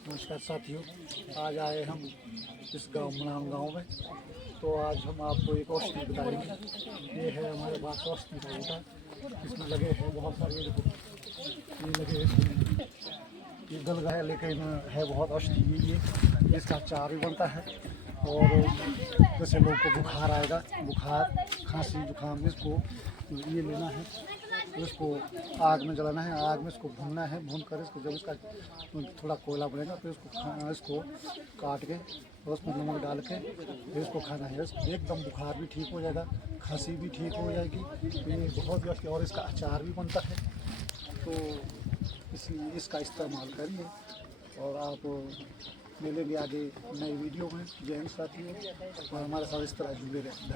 नमस्कार साथियों, आज आए हम इस गांव मनाम गांव में। तो आज हम आपको एक औषधि बताएंगे। ये है हमारे पास औषधि का बूटा, इसमें लगे हैं बहुत सारे। ये लगे हैं, ये गल गया है लेकिन है बहुत औषधि। ये इसका अचार भी बनता है। और जैसे लोगों को बुखार आएगा, बुखार खांसी जुकाम, इसको ये लेना है, इसको आग में जलाना है, आग में इसको भूनना है। भून कर इसको जब इसका थोड़ा कोयला बनेगा तो इसको काट के और उसमें नमक डाल के फिर इसको खाना है। एकदम बुखार भी ठीक हो जाएगा, खांसी भी ठीक हो जाएगी। ये बहुत ही, और इसका अचार भी बनता है। तो इसलिए इसका इस्तेमाल करिए और आप मिलेंगे आगे नई वीडियो में। जय हिंद साथियों, और हमारे साथ इस तरह जुड़े रहें।